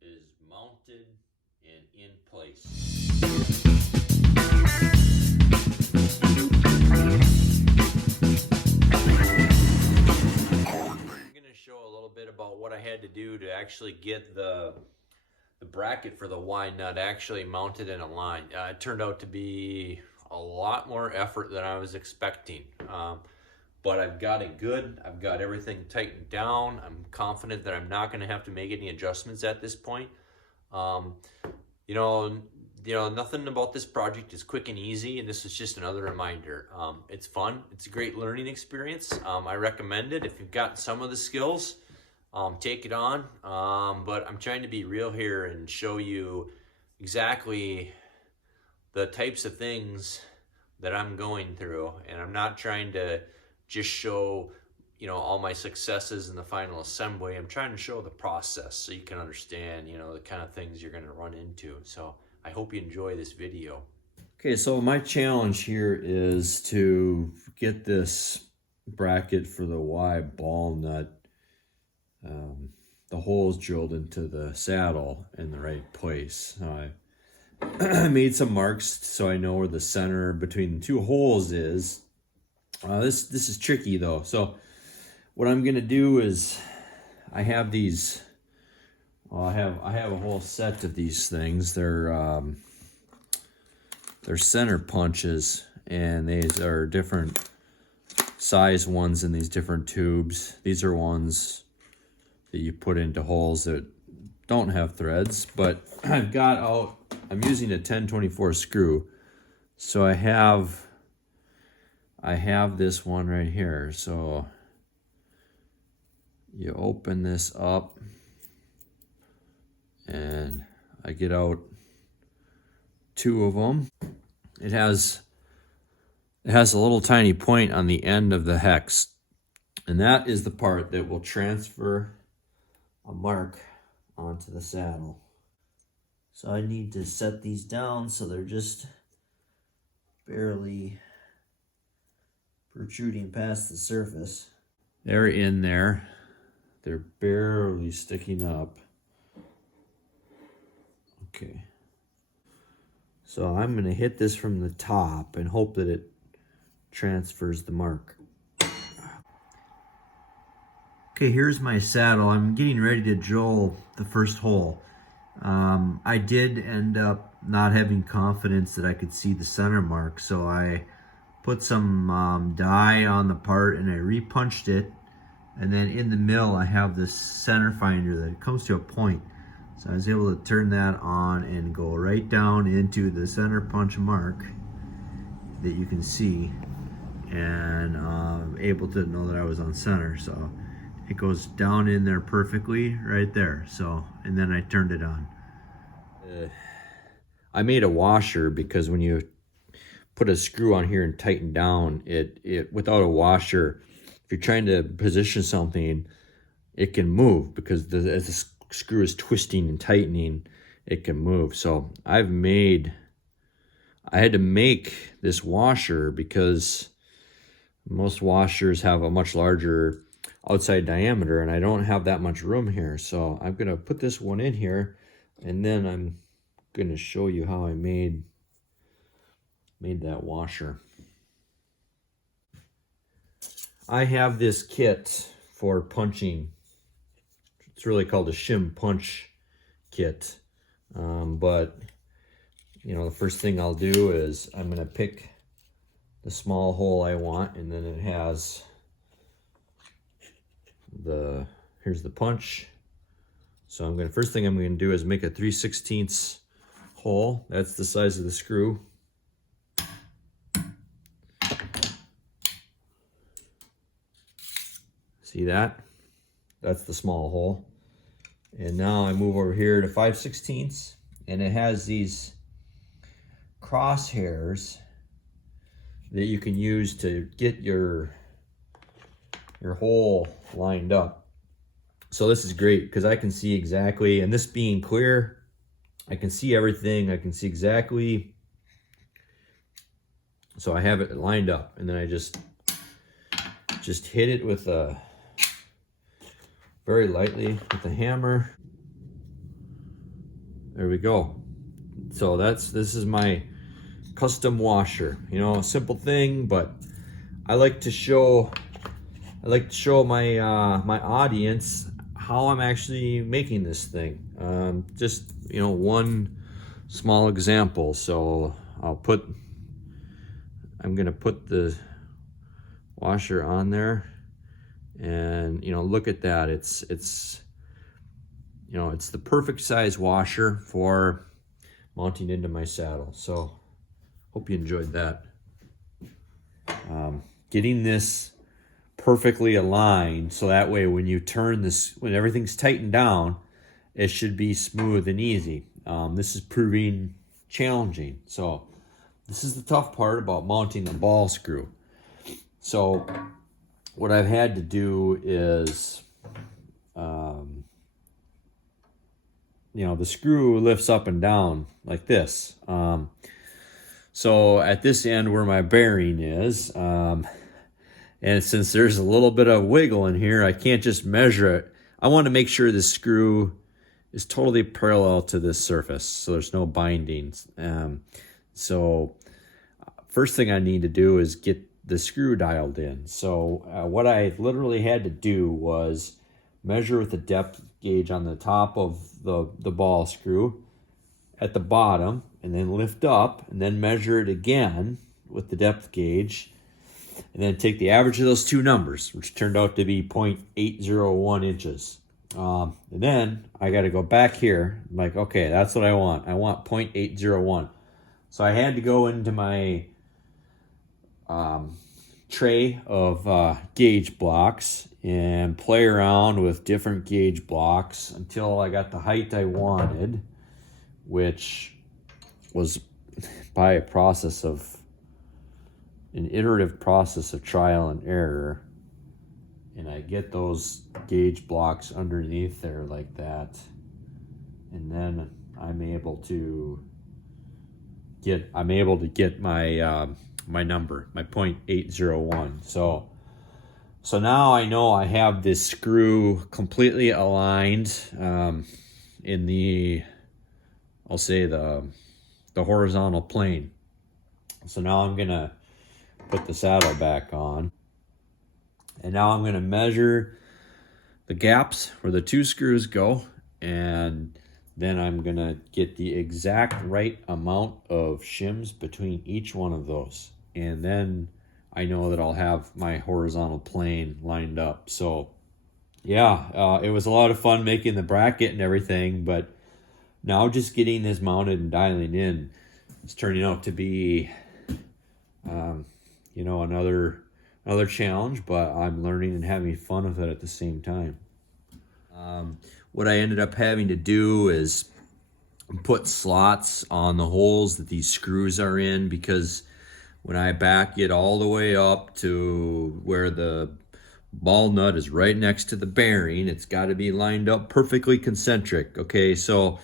is mounted and in place. I'm going to show a little bit about what I had to do to actually get the bracket for the Y nut actually mounted in a line. It turned out to be a lot more effort than I was expecting. But I've got it good. I've got everything tightened down. I'm confident that I'm not going to have to make any adjustments at this point. You know, nothing about this project is quick and easy, and this is just another reminder. It's fun. It's a great learning experience. I recommend it if you've got some of the skills. Take it on. But I'm trying to be real here and show you exactly the types of things that I'm going through, and I'm not trying to just show, you know, all my successes in the final assembly. I'm trying to show the process so you can understand, you know, the kind of things you're going to run into. So I hope you enjoy this video. Okay, so my challenge here is to get this bracket for the Y ball nut, the holes drilled into the saddle in the right place. I made some marks so I know where the center between the two holes is. This is tricky though. So what I'm gonna do is I have these. Well, I have a whole set of these things. They're center punches, and these are different size ones in these different tubes. These are ones that you put into holes that don't have threads, but I'm using a 1024 screw. So I have this one right here. So you open this up and I get out two of them. It has a little tiny point on the end of the hex, and that is the part that will transfer a mark onto the saddle. So I need to set these down so they're just barely protruding past the surface. They're in there. They're barely sticking up. Okay. So I'm going to hit this from the top and hope that it transfers the mark. Okay, here's my saddle. I'm getting ready to drill the first hole. I did end up not having confidence that I could see the center mark, so I put some dye on the part and I repunched it, and then in the mill I have this center finder that comes to a point. So I was able to turn that on and go right down into the center punch mark that you can see, and able to know that I was on center. So it goes down in there perfectly right there. So, and then I turned it on. I made a washer because when you put a screw on here and tighten down, it without a washer, if you're trying to position something, it can move because as the screw is twisting and tightening, it can move. So I had to make this washer because most washers have a much larger outside diameter, and I don't have that much room here. So I'm gonna put this one in here, and then I'm gonna show you how I made that washer. I have this kit for punching. It's really called a shim punch kit. But you know, the first thing I'll do is I'm gonna pick the small hole I want, and then it has here's the punch. So first thing I'm gonna do is make a 3/16 hole. That's the size of the screw. See that? That's the small hole. And now I move over here to 5/16, and it has these crosshairs that you can use to get your hole lined up. So this is great because I can see exactly, and this being clear, I can see everything. I can see exactly. So I have it lined up, and then I just hit it with very lightly with the hammer. there we go. So this is my custom washer. You know, a simple thing, but I like to show my my audience how I'm actually making this thing. Just, you know, one small example. So I'm gonna put the washer on there, and you know, look at that. It's you know, it's the perfect size washer for mounting into my saddle. So hope you enjoyed that. Getting this perfectly aligned so that way when you turn this, when everything's tightened down, it should be smooth and easy. This is proving challenging. So this is the tough part about mounting the ball screw. So what I've had to do is, you know, the screw lifts up and down like this. So at this end where my bearing is, and since there's a little bit of wiggle in here, I can't just measure it. I want to make sure the screw is totally parallel to this surface, so there's no bindings. So first thing I need to do is get the screw dialed in. So what I literally had to do was measure with the depth gauge on the top of the ball screw at the bottom, and then lift up, and then measure it again with the depth gauge, and then take the average of those two numbers, which turned out to be 0.801 inches. And then I got to go back here. I'm like, okay, that's what I want. I want 0.801. So I had to go into my tray of gauge blocks and play around with different gauge blocks until I got the height I wanted, which was by an iterative process of trial and error. And I get those gauge blocks underneath there like that, and then I'm able to get my my number, my 0.801. So now I know I have this screw completely aligned in the, I'll say the horizontal plane. So now I'm gonna put the saddle back on, and now I'm gonna measure the gaps where the two screws go, and then I'm gonna get the exact right amount of shims between each one of those, and then I know that I'll have my horizontal plane lined up. So yeah, it was a lot of fun making the bracket and everything, but now just getting this mounted and dialing in is turning out to be you know, another challenge, but I'm learning and having fun with it at the same time. What I ended up having to do is put slots on the holes that these screws are in, because when I back it all the way up to where the ball nut is right next to the bearing, it's got to be lined up perfectly concentric. Okay, so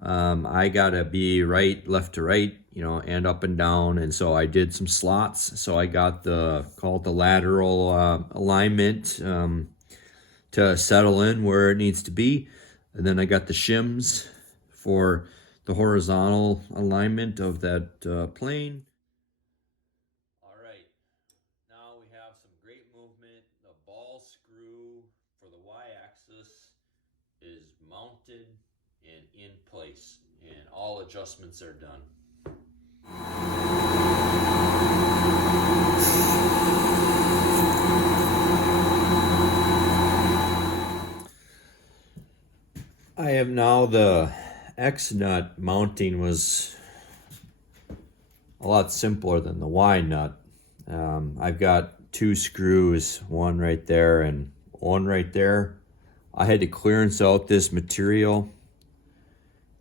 I gotta be right, left to right, you know, and up and down. And so I did some slots. So I got called the lateral alignment to settle in where it needs to be. And then I got the shims for the horizontal alignment of that plane. All right, now we have some great movement. The ball screw for the y-axis is mounted and in place, and all adjustments are done. I have now the X nut mounting was a lot simpler than the Y nut. I've got two screws, one right there and one right there. I had to clearance out this material,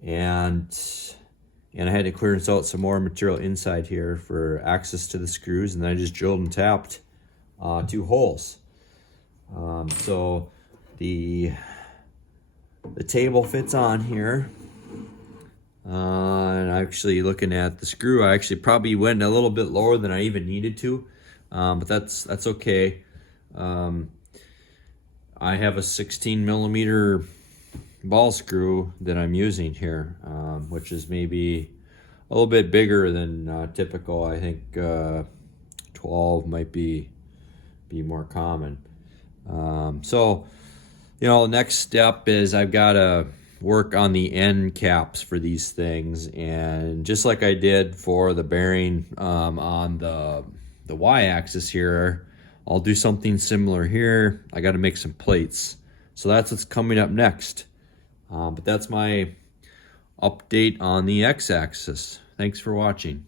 and I had to clearance out some more material inside here for access to the screws, and then I just drilled and tapped two holes. So the table fits on here, and actually looking at the screw, I actually probably went a little bit lower than I even needed to, but that's okay. I have a 16 millimeter ball screw that I'm using here, which is maybe a little bit bigger than typical. I think 12 might be more common. So, you know, next step is I've got to work on the end caps for these things, and just like I did for the bearing on the y-axis here, I'll do something similar here. I got to make some plates, so that's what's coming up next. But that's my update on the x-axis. Thanks for watching.